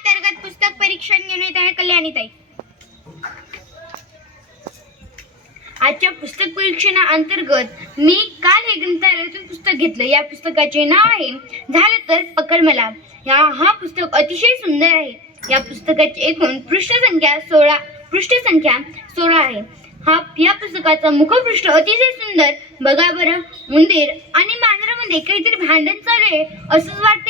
अंतर्गत पुस्तक परीक्षण घेण्यात आहे कल्याणीताई आजच्या पुस्तक परीक्षणा अंतर्गत मी काल हे ग्रंथालयातून पुस्तक घेतलं. या पुस्तकाचे नाव आहे झालं तर पकड मला. या हा पुस्तक अतिशय सुंदर आहे. या पुस्तकाची एकूण पृष्ठसंख्या सोळा पृष्ठसंख्या सोळा आहे. हा या पुस्तकाचा मुखपृष्ठ अतिशय सुंदर. बघा बरं उंदीर आणि मांजरामध्ये काहीतरी भांडण चालू आहे असंच वाटतंय.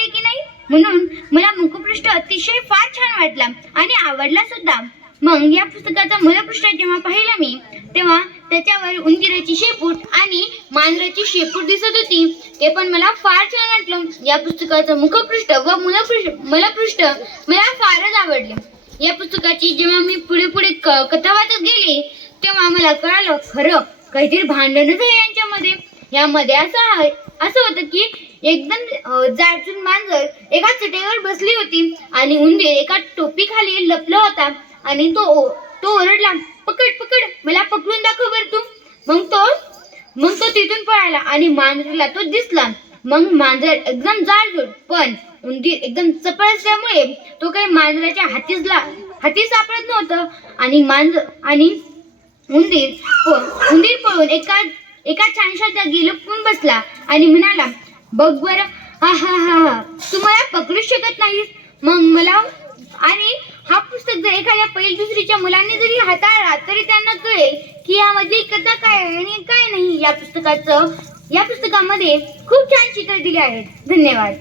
म्हणून मला मुखपृष्ठ अतिशय फार छान वाटला आणि आवडला सुद्धा. मग या पुस्तकाचा मुखपृष्ठ जेव्हा पाहिला मी तेव्हा त्याच्यावर उंदिराची शेपूट आणि मांजराची शेपूट दिसत होती. ते पण मला फार छान वाटलं. या पुस्तकाचं मुखपृष्ठ व मुलपृष्ठ मुलपृष्ठ मला फारच आवडले. या पुस्तकाची जेव्हा मी पुढे पुढे क- कथा वाचत गेले तेव्हा मला कळालं खरं काहीतरी भांडणच आहे यांच्यामध्ये. यामध्ये असं आहे असं होतं की एकदम अं, मांजर एका चटेवर बसली होती आणि उंदीर एका टोपीखाली लपला होता आणि तो ओ- तो ओरडला पकड पकड मला पकडून दाखव बर तू. मग तो मग तो तिथून पळाला आणि मांजरीला तो दिसला. मग मांजर एकदम जाडजूड पण उंदीर एकदम चपळ असल्यामुळे तो काही मांजराच्या हातीसला हाती सापडत नव्हतं आणि मांजर आणि उंदीर उंदीर पळून एका एका छानशा जागी लपून बसला आणि म्हणाला बघ बरं. हा हा हा हा. तू मला पकडू शकत नाहीस. मग मला आणि हा पुस्तक जर एखाद्या पहिली दुसरीच्या मुलांनी जरी हाताळला तरी त्यांना कळेल की यामध्ये कथा काय आणि काय नाही या पुस्तकाचं. या पुस्तकामध्ये खूप छान चित्र दिले आहेत. धन्यवाद.